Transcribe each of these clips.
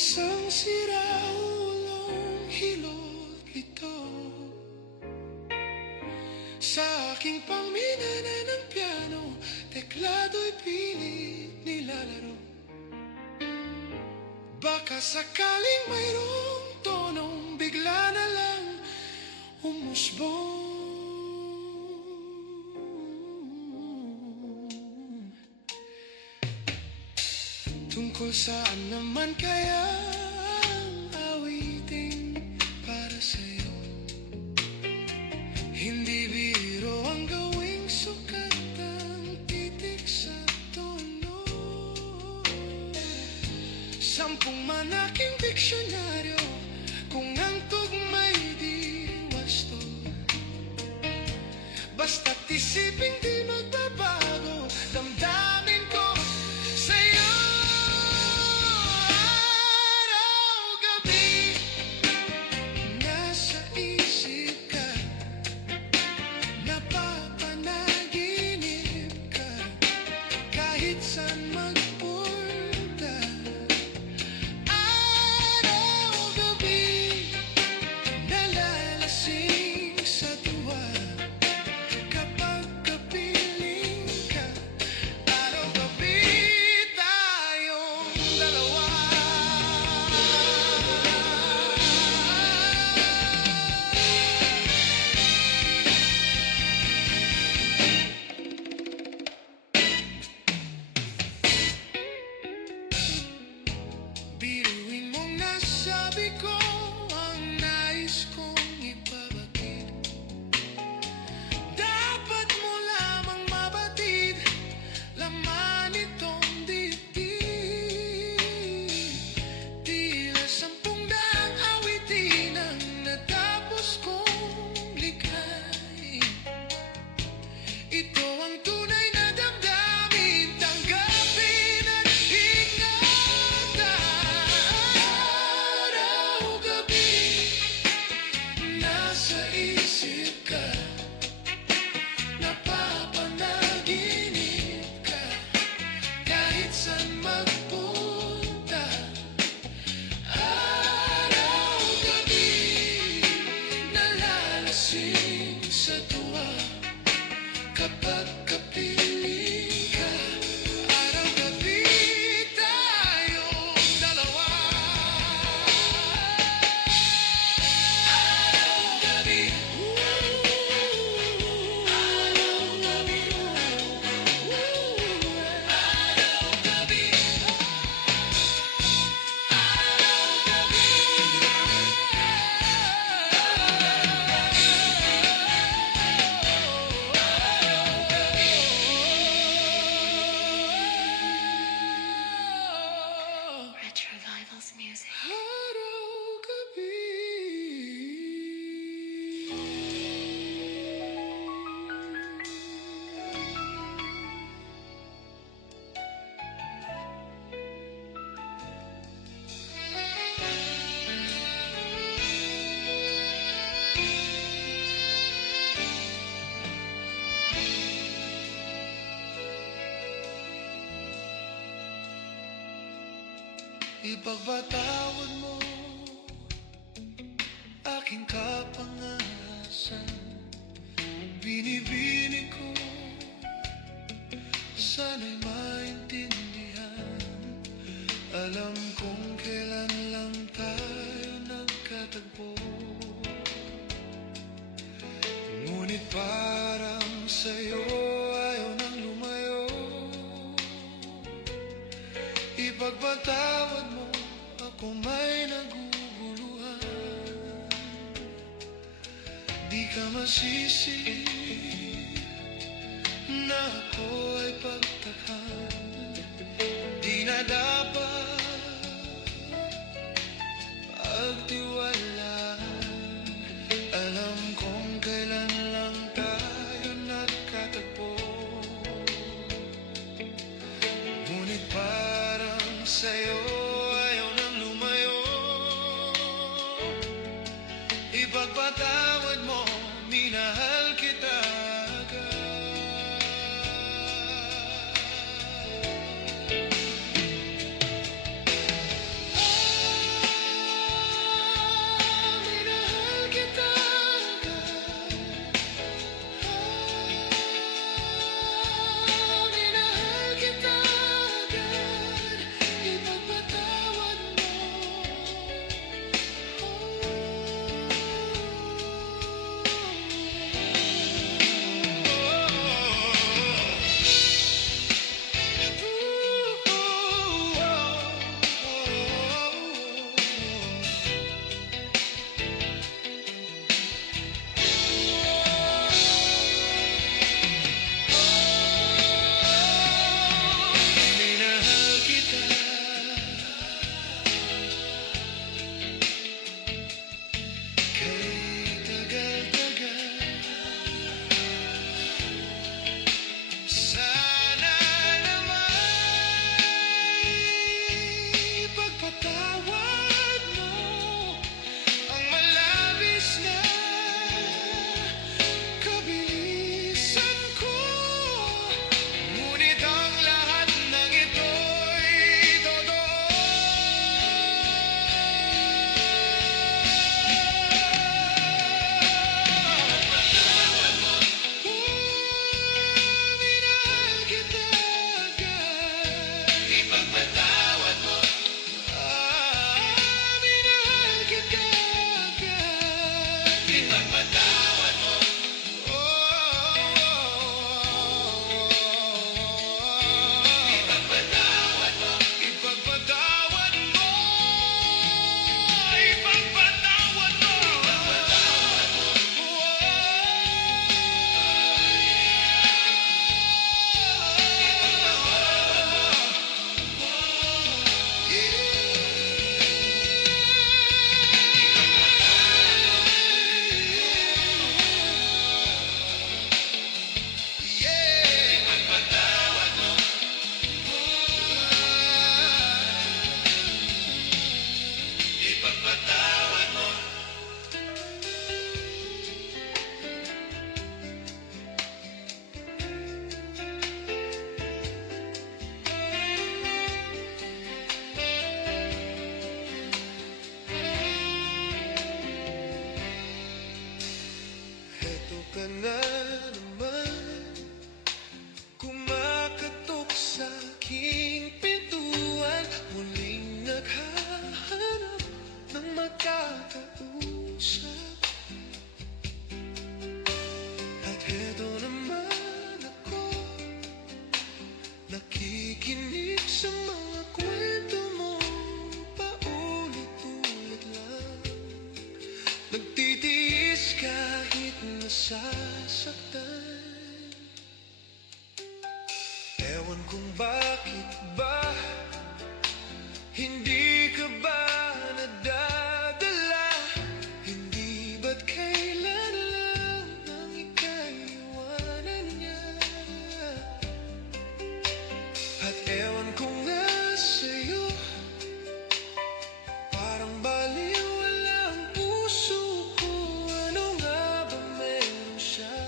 Isang siraulong hilot ito sa aking pangminana ng piano, teklado'y pilit nilalaro. Baka sakaling mayroong tonong bigla na lang umusbong. Tungkol saan naman kaya ang awiting para sa'yo? Hindi biro ang gawing sukat ang titik sa tono. 10 manaking diksyonaryo kung ang tugma'y di wasto. Basta't isiping di magbabago damdamin ko sa'yo. Araw-gabi nasa isip ka, napapanaginip ka, kahit saan magpunta. Araw-gabi nalalasing sa tuwa kapag kapiling ka. Araw-gabi tayong dalawa. Biruin mong nasabi ko ang nais kong ipabagid. Dapat mo lamang mabatid laman itong dibdib. Tila 10 daang awitin ang natapos kong likhain. Ito ang tunay na damdamin, tanggapin at ingatan. Araw-gabi nasa isip ka, napapanaginip ka, kahit saan magpunta. Araw-gabi nalalasing sa tuwa kapag kapiling ka. Araw-gabi tayong dalawa. Araw-gabi, araw-gabi, araw-gabi, Retro Revivals music. araw-gabi. Ipagpatawad mo aking kapangasan. Binibini ko sana'y maintindihan. Alam kong kailan lang tayo nagkatagpo, ngunit parang sa'yo ayaw nang lumayo. Ipagpatawad mo ako may naguguluhan. Di ka masisi na ako ay pagtakhan. Di na dapat pagtiwalaan. Alam kong kailan lang tayo nagkatagpo, ngunit parang sa'yo ayaw nang lumayo. Ipagpatawad mo, minahal kita agad. makakausap. At heto naman ako, nakikinig sa mga kwento mo, paulit-ulit lang. Nagtitiis kahit nasasaktan. Ewan kung bakit ba hindi ka ba nadadala? Hindi ba't kailan lang ang ikaiwanan niya? At ewan ko nga sa'yo, parang baliwala ang puso ko. Ano nga ba meron siya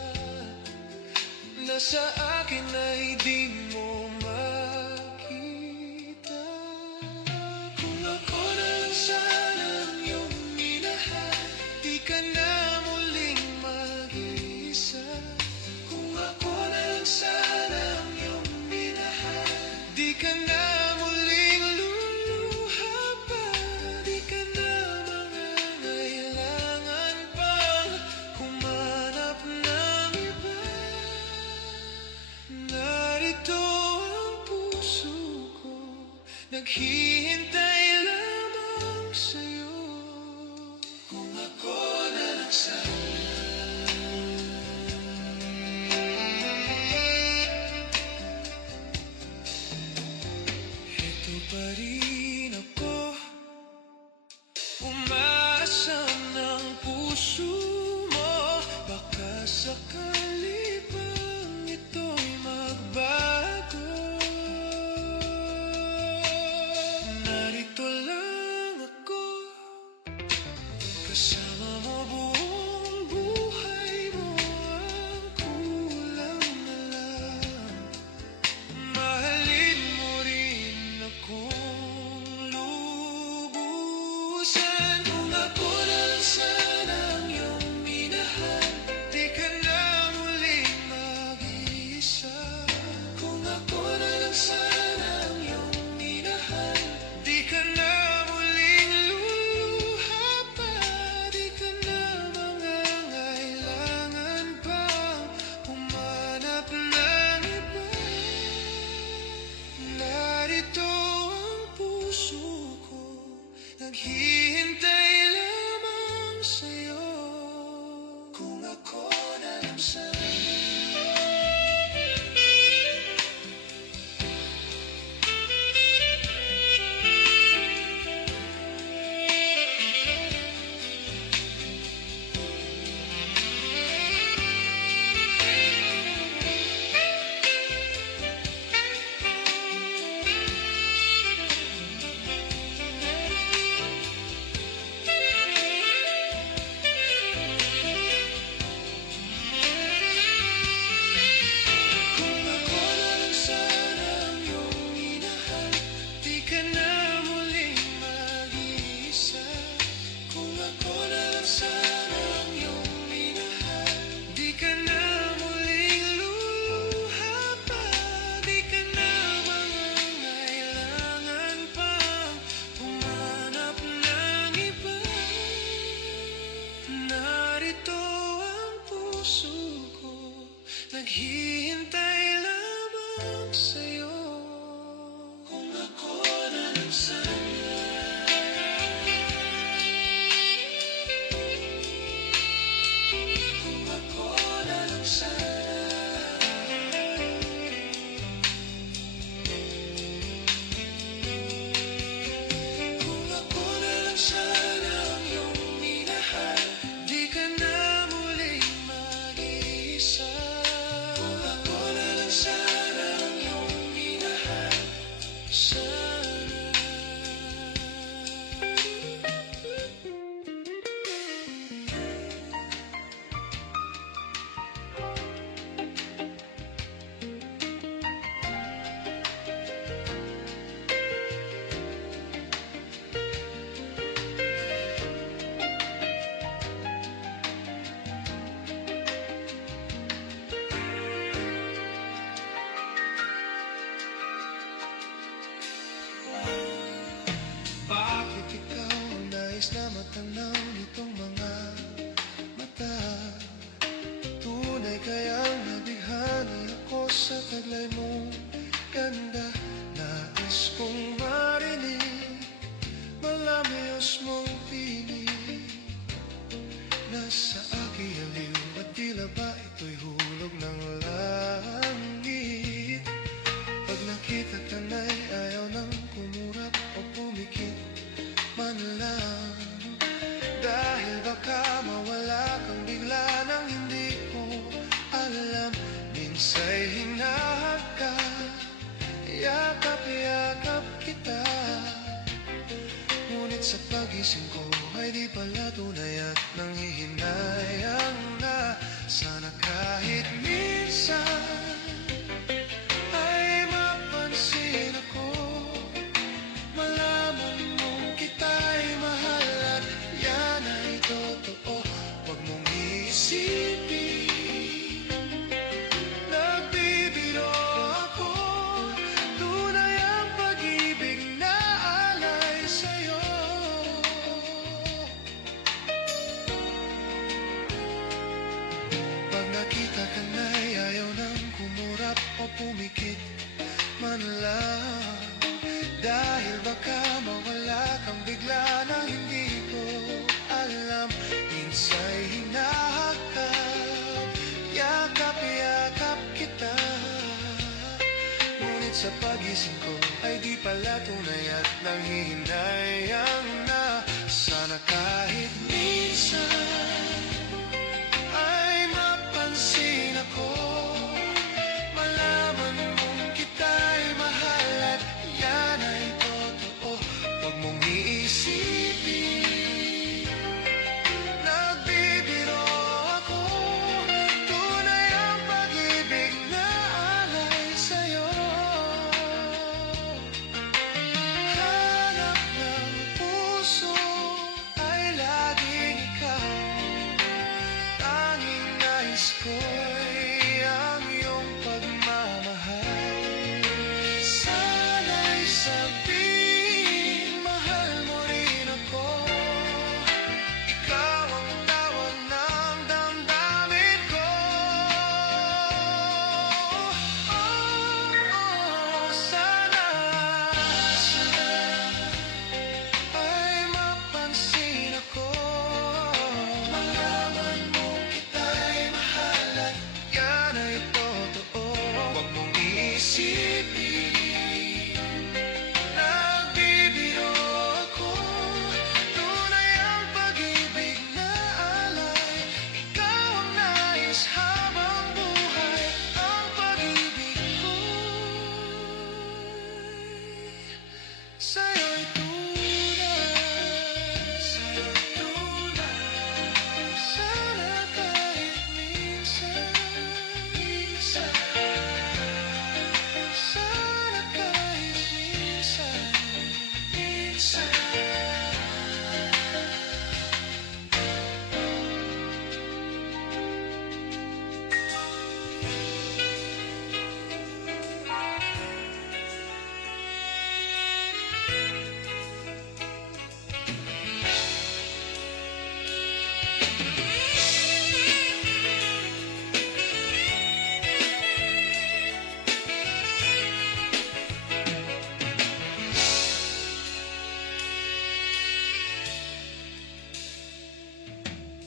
na sa akin ay di mo makita? Kung ako na lang sana ang iyong minahal, di ka na muling mag-iisa. Kung ako na lang sana ang iyong minahal, di ka na muling luluha pa. Di ka na mangangailangan pang humanap ng iba. Narito ang puso ko, naghihintay lamang sa'yo. Kung ako na lang sana. Ito pa rin ako, umaasam ng puso mo. Baka sakali bang ito'y magbago. Narito lang ako, kasama mo buong buhay mo. Ang kulang na lang, mahalin mo rin akong lubusan. Kung ako na lang sana ang iyong minahal, di ka na muling mag-iisa. Kung ako na lang sana ang iyong minahal, di ka na muling luluha pa. Di ka na mangangailangan pang humanap ng iba. Narito ang puso ko, naghihintay lamang sa'yo. Kung ako na lang sana. Kung ako na lang sana ang iyong minahal, di ka na muling mag-iisa. Kung ako na lang sana ang iyong minahal, di ka na muling luluha pa. Di ka na mangangailangan pang humanap ng iba. Narito ang puso ko, naghihintay lamang sa'yo. Kung ako na lang sana. Kung ako na lang sana. Kung ako na lang sana ang iyong minahal, di ka na muling mag-iisa. Kung ako na lang sana ang iyong galaw nitong mga mata. Tunay kayang nabighani ako sa taglay mong ganda. Nais kong marinig malamyos mong tinig. Nasa aking aliw at tila ba ito'y hulog ng langit. Pag nakita ka na'y ayaw nang kumurap o pumikit man lang. Dahil baka mawala kang bigla nang hindi ko alam. Minsa'y hinahag ka, yakap-yakap kita. Ngunit sa pagising ko ay di pala tunay at nanghihinayang na. Sana kahit minsan ay mapansin ako, malaman mong kita'y mahal at yan ay totoo. Huwag mong iisipin, nagbibiro ako. Tunay ang pag-ibig na alay sa'yo. Pag nakita ka na'y ayaw nang kumurap o pumikit man lang. Dahil baka mawala kang bigla na hindi ko alam. Minsa'y hinahakap, yakap-yakap kita. Ngunit sa pagising ko ay di pala tunay at nanghihinayang na. Sana kahit minsan ay mapansin ako, malaman mong kita'y mahal at yan ay totoo. Huwag mong iisipin, nagbibiro ako. Tunay ang pag-ibig na alay sa'yo. Hanap ng puso ay laging ikaw. Tanging nais ko'y ang iyong pagmamahal. Sana'y sabihin, mahal mo rin ako. Ikaw ang tawag ng damdamin ko. Sana ay mapansin ako, malaman mong kita'y mahal at yan ay totoo. Huwag mong iisipin, nagbibiro ako. Tunay ang pag-ibig na alay. Ikaw ang nais habang buhay. Ang pag-ibig ko'y sa'yo'y tunay. Sa'yo'y tunay. Sana kahit minsan, sana kahit minsan.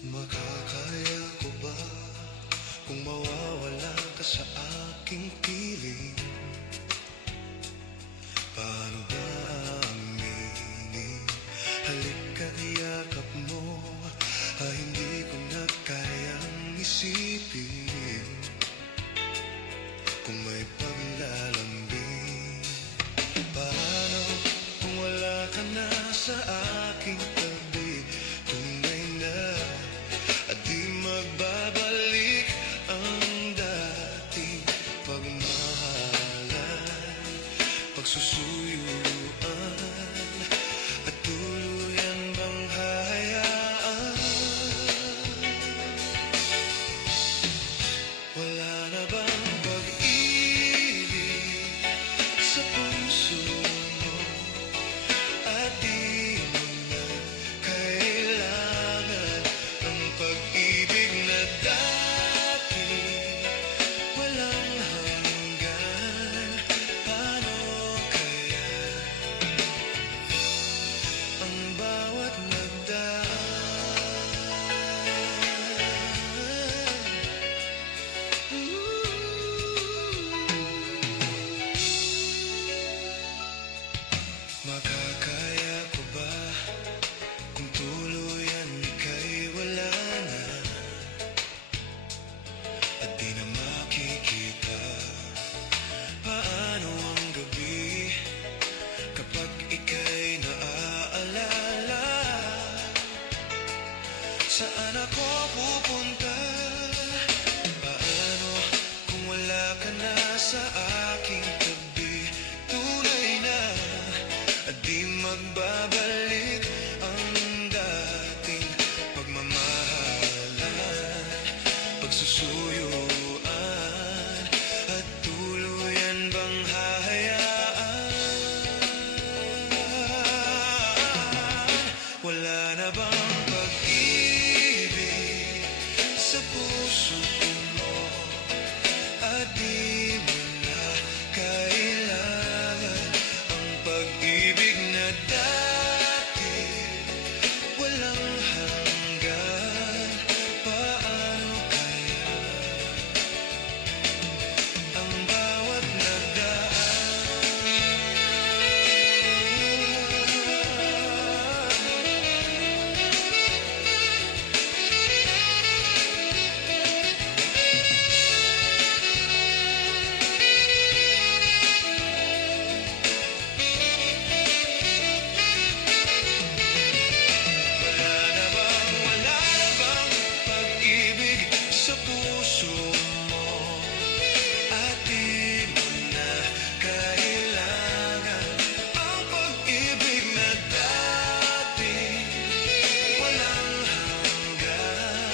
Makakaya ko ba kung mawawala ka sa aking piling? Paano ba aminin? Halika't yakap mo ay hindi ko na kayang isipin. Kung may paglalambing, paano kung wala ka na sa aking tabi? Tunay na at di magbabalik ang dating pagmahalan. Pagsusuyo Saan ako pupunta? Paano kung wala ka na sa aking tabi? Tunay na at di magbabalik ang dating pagmamahalan, pagsusuyuan, at tuluyan bang hahayaan? Wala na bang pag-ibig sa puso mo at di mo na kailangan ang pag-ibig na dati walang hanggan? Paano kaya ang bawat wala na bang pag-ibig sa puso mo at di mo na kailangan ang pag-ibig na dati walang hanggan?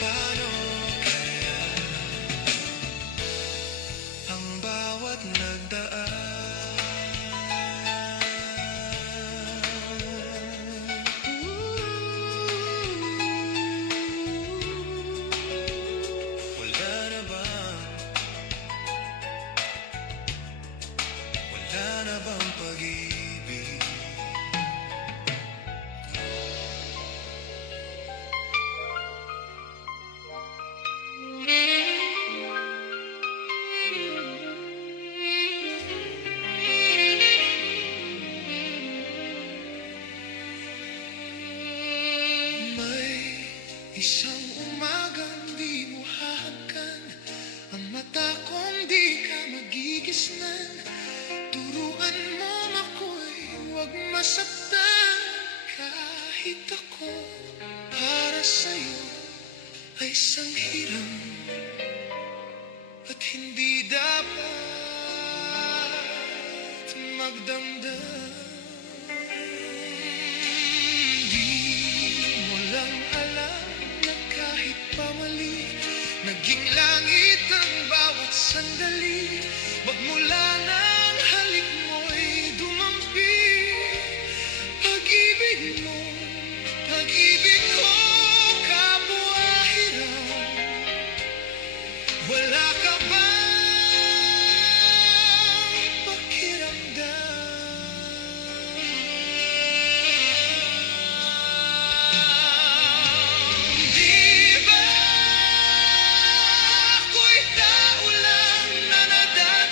Paano kaya ang bawat wala na bang pag-ibig? May isang umagang di mo hahagkan ang mata kong di ka magigisnan. Turuan mo ako'y huwag masaktan kahit ako para sa'yo ay sanghiram at hindi dapat magdamdam. Di mo lang alam na kahit pamali naging langit ang bawat sandali. Magmula ng halik mo'y dumampi pag-ibig mo, pag-ibig ko kapwa hiram. Wala ka bang pakiramdam? Di ba ako'y tao lang na nadal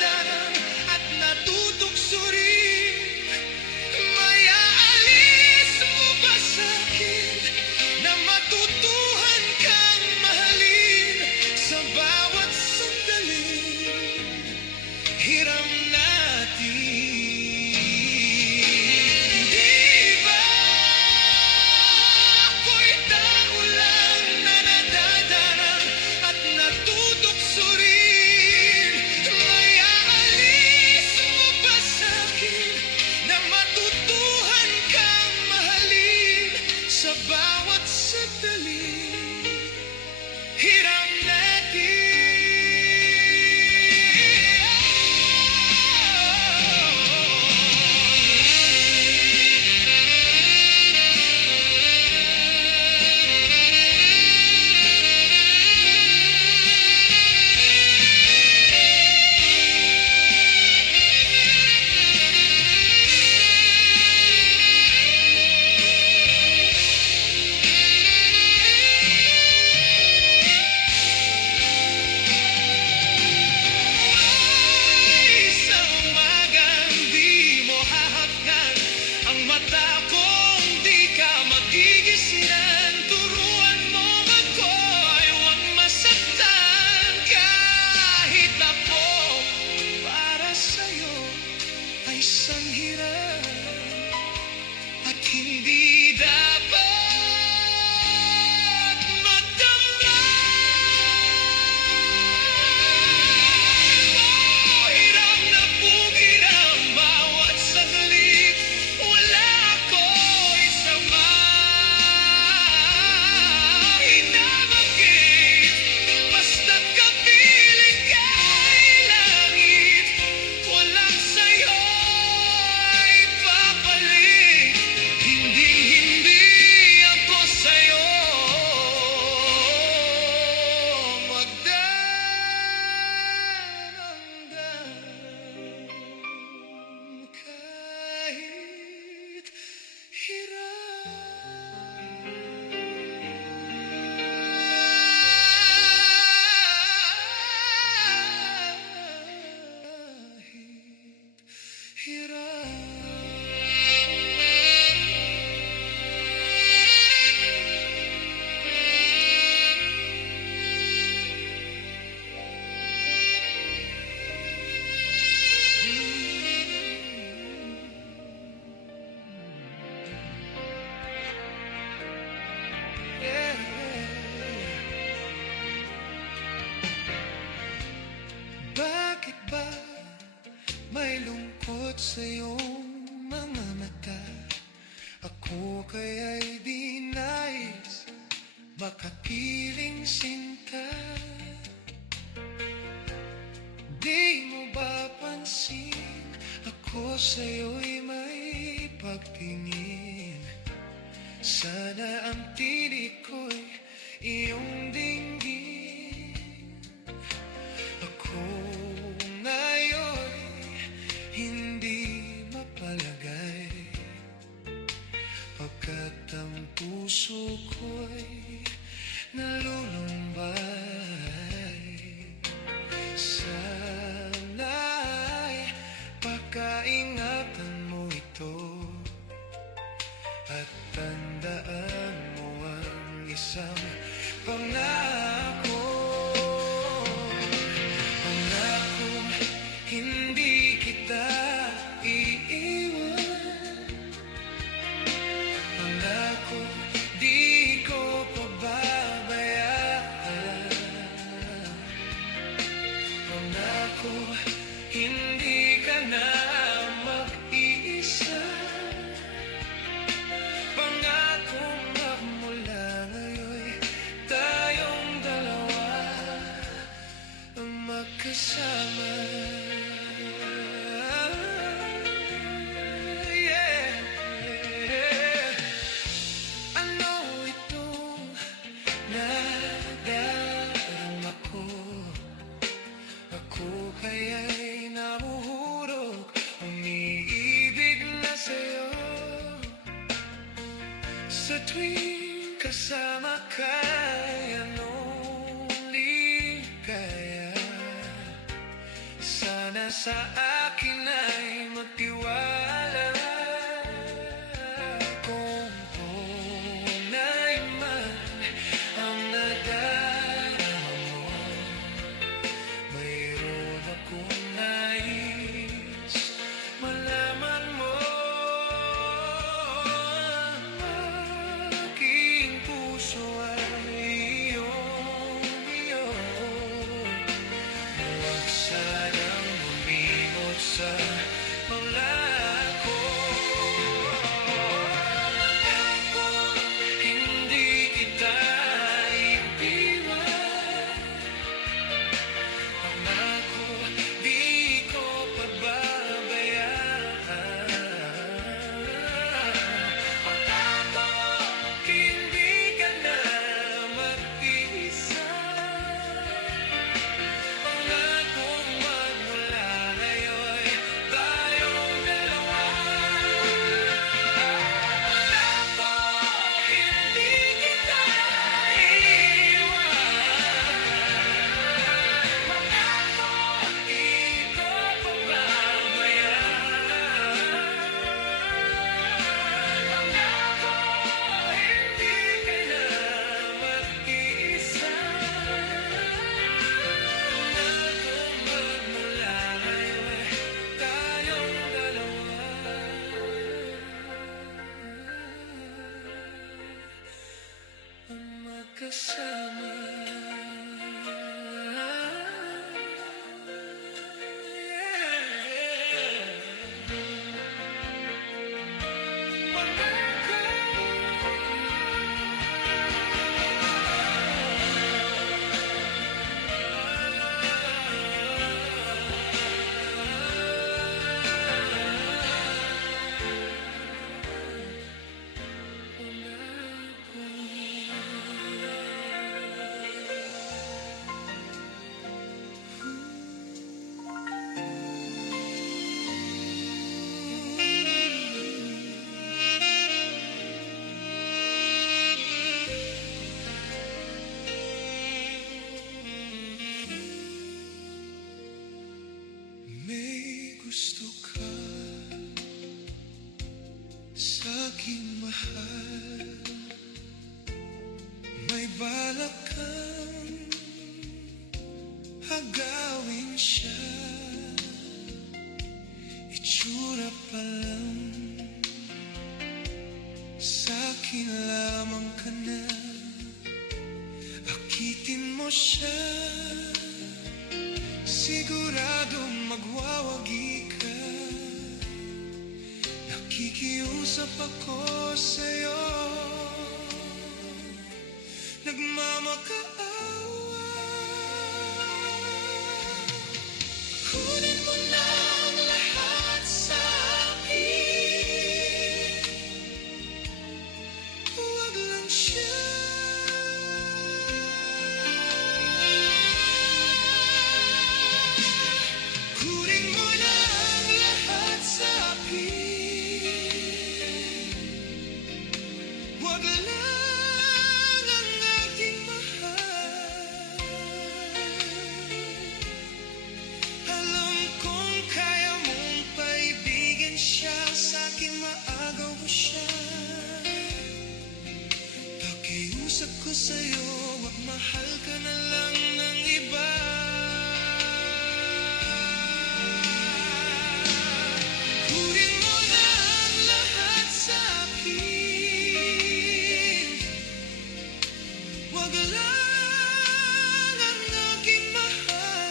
sa iyong mga mata. Ako kaya'y di nais makapiling sinta. Di mo ba pansin ako sa'yo'y may pagtingin? Sana ang tinig ko'y iyong dinggin. Ako ngayon'y hindi mapalagay, pagkat ang puso ko'y nalulumbay. Sana'y pagkaingatan mo ito at tandaan mo ang isang pangako. Pangakong hindi kita iiwan. Pangako di ko pababayaan. Pangako hindi ka na mag-iisa. Pangako magmula ngayon'y tayong dalawa ang magkasama. Yeah. Ano itong nadarama ko? Ako kaya'y nahuhulog, umiibig na sa'yo. Sa tuwing kasama ka'y anong ligaya. Sana sa akin ay magtiwala. Kung tunay man ang nadarama mo, mayroon akong nais malaman mo. Ang aking puso ay iyo. Huwag sanang lumimot sa mga ko. Ako hindi kita iiwan. Pangako di ko pababayaan. Pangako hindi ka na mag-iisa. Pangako magmula ngayon'y tayong dalawa. Pangako hindi kita iiwan. Pangako di ko pababayaan. Pangako hindi ka na mag-iisa. Pangako magmula ngayon'y tayong dalawa ang magkasama. May gusto ka sa'king mahal, may balak kang agawin siya. Itsura pa lang, sa'kin lamang ka na. Akitin mo siya, siguradong magwawagi ka. nagmamakaawa. Kunin mo na ang lahat sa akin, huwag lang siya. Kunin mo na ang lahat sa akin, huwag lang ang aking mahal. Alam kong kaya mong paibigin siya, sa'kin maagaw mo siya. Pakiusap ko sa'yo, magmahal ka na lang ng iba. Kunin mo na ang lahat sa akin, huwag lang ang aking mahal.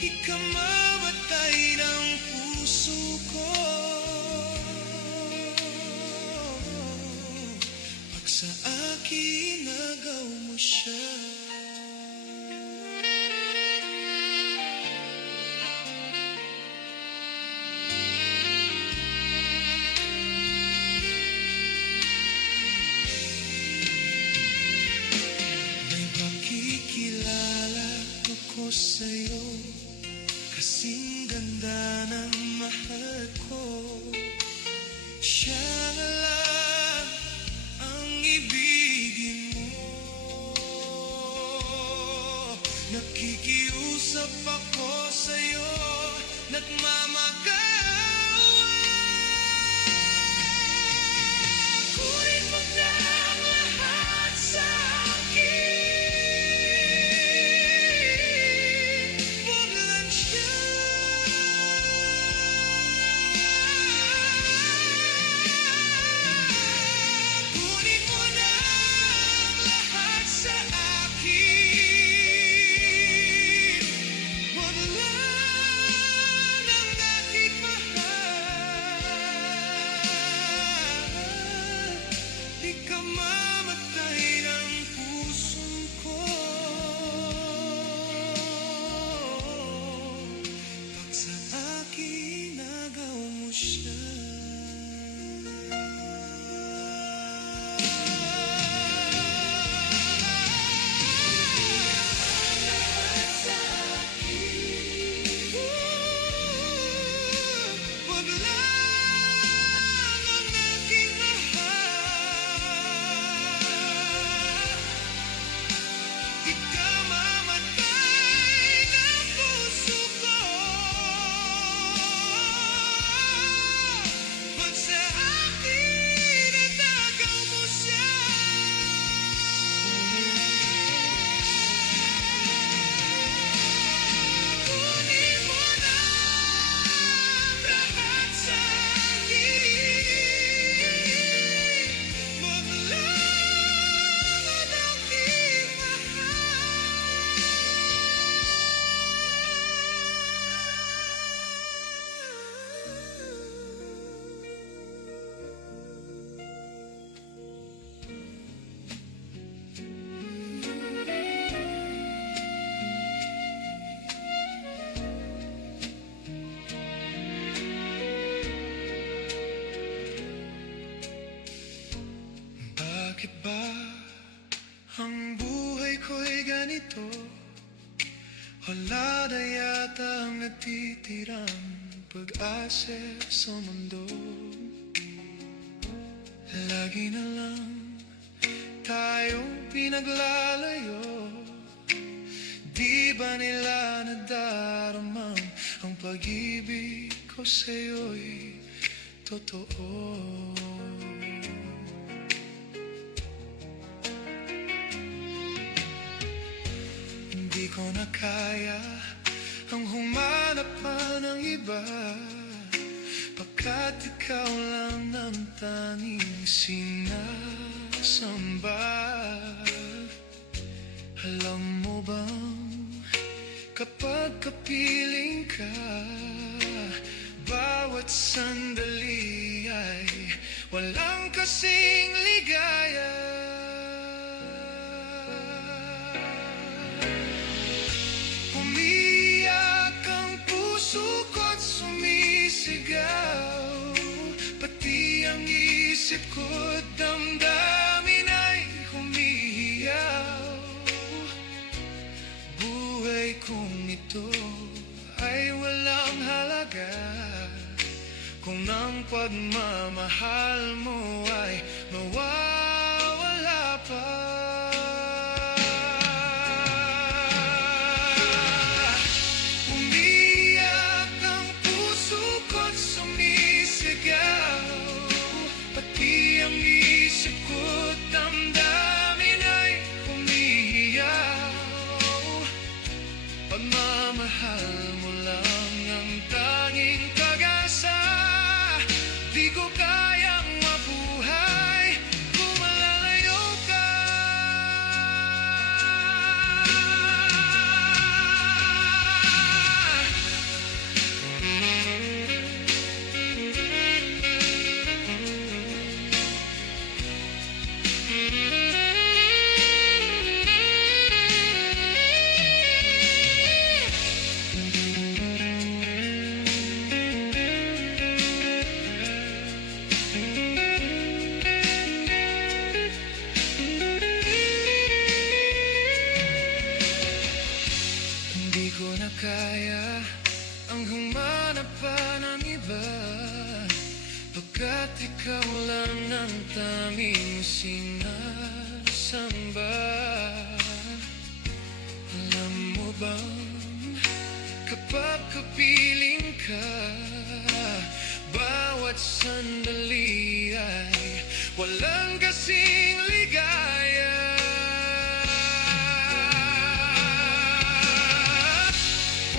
Ikamamatay ng puso ko pag sa akin nagaw mo siya. May pakikilala ako sa'yo, kasing ganda ng mahal ko. Siya na lang ang ibigin mo. Nakikiusap ako sa'yo, nagmamakaawa. Kunin mo na ang lahat sa akin, huwag lang siya. Kunin mo na ang lahat sa akin, huwag lang ang aking mahal. Di ka mamatay ng puso ko pag sa akin nagaw mo siya. Huwag lang ang aking mahal. Di ka mamatay ng puso ko pag sa akin nagaw mo siya. Kunin mo na ang lahat sa akin, huwag lang ang aking Bakit ba ang buhay ko'y ganito? Wala na yata ang natitirang pag-asa sa mundo. Lagi na lang tayong pinaglalayo. Di ba nila nadaramang ang pag-ibig ko sa'yo'y totoo? Hindi ko na kaya ang humanap pa ng iba, pagkat ikaw lang ang tanging sinasamba. Alam mo bang kapag kapiling ka, bawat sandali ay walang kasing ligaya. Umiyak ang puso ko't sumisigaw, pati ang isip ko't damdamin ay humihiyaw. Buhay kong ito ay walang halaga kung ang pagmamahal mo ay mawawala pa. Umiyak ang puso ko't sumisigaw, pati ang isip ko't damdamin ay humihiyaw. Pagmamahal mo lang ang tanging pag-asa, di ko kayang mabuhay kung malalayo ka. Hindi ko na kaya ang humanap pa ng iba, pagkat ikaw lang ang tanging sinasamba. Alam mo bang kapag kapiling ka, bawat sandali ay walang kasing ligaya.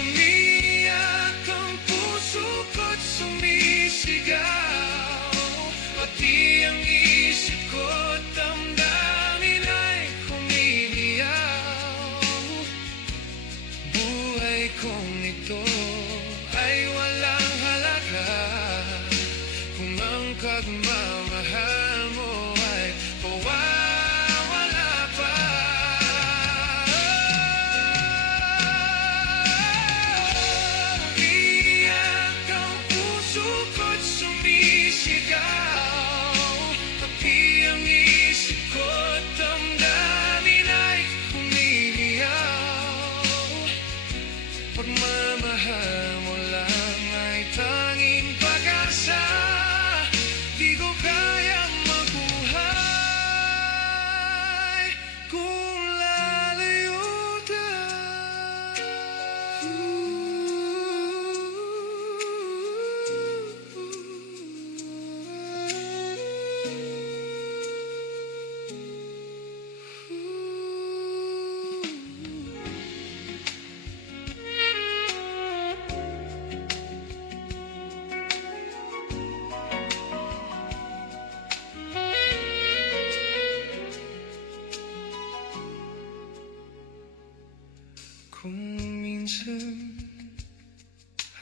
Umiyak ang puso ko't sumisigaw, pati ang isip ko't damdamin ay humihiyaw. Buhay kong ito ay walang halaga kung ang pagmamahal mo ay mawawala pa. Umiyak ang puso ko't sumisigaw, pati ang isip ko't damdamin ay humihiyaw. Pagmamahal mo lang ay tanging pag-asa, di ko kayang mabuhay kung lalayo ka. Kung minsan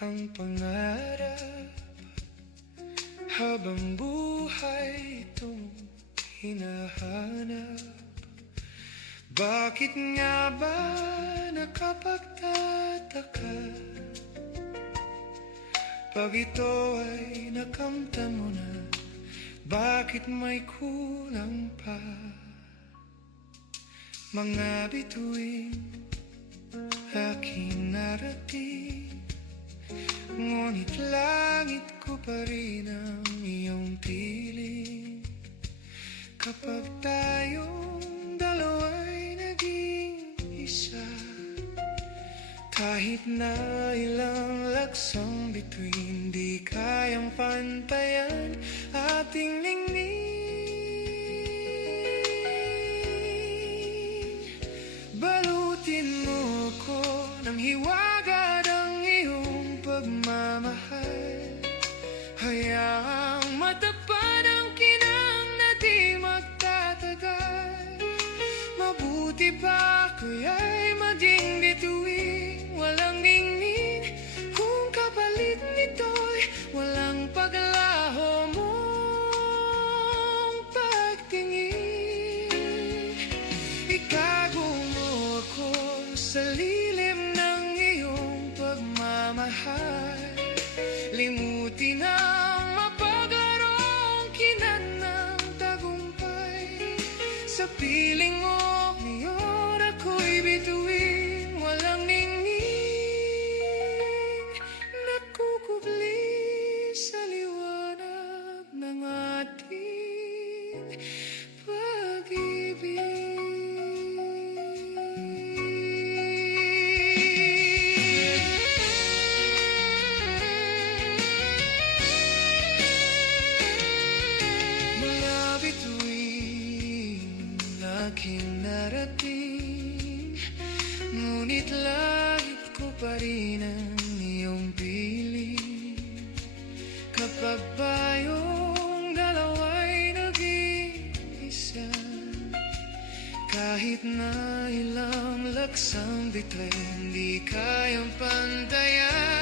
ang pangarap habang buhay itong hinahanap, bakit nga ba nakapagtataka pag ito ay nakamtan mo na? Bakit may kulang pa? Mga bituin aking narating, ngunit langit ko pa rin ang iyong piling. Kapag tayong dalawa'y naging isa, kahit na ilang laksang bituin, di kayang pantayan ating ningning. Balutin mo ko ng hiwaga ng iyong pagmamahal, hayaang matapad ang kinang na di magtatagal. Mabuti pa kaya'y maging bituin, walang ningning, kung kapalit nito'y walang paglaho mo. sa piling mo. Ngayon ako'y bituin, walang ningning, nagkukubli sa liwanag ng ating pag-ibig. Mga bituin aking narating, ngunit langit ko pa rin ang iyong piling. Kapag tayong dalawa'y nag-iisa, kahit na ilang laksang bituin, di kayang pantayan.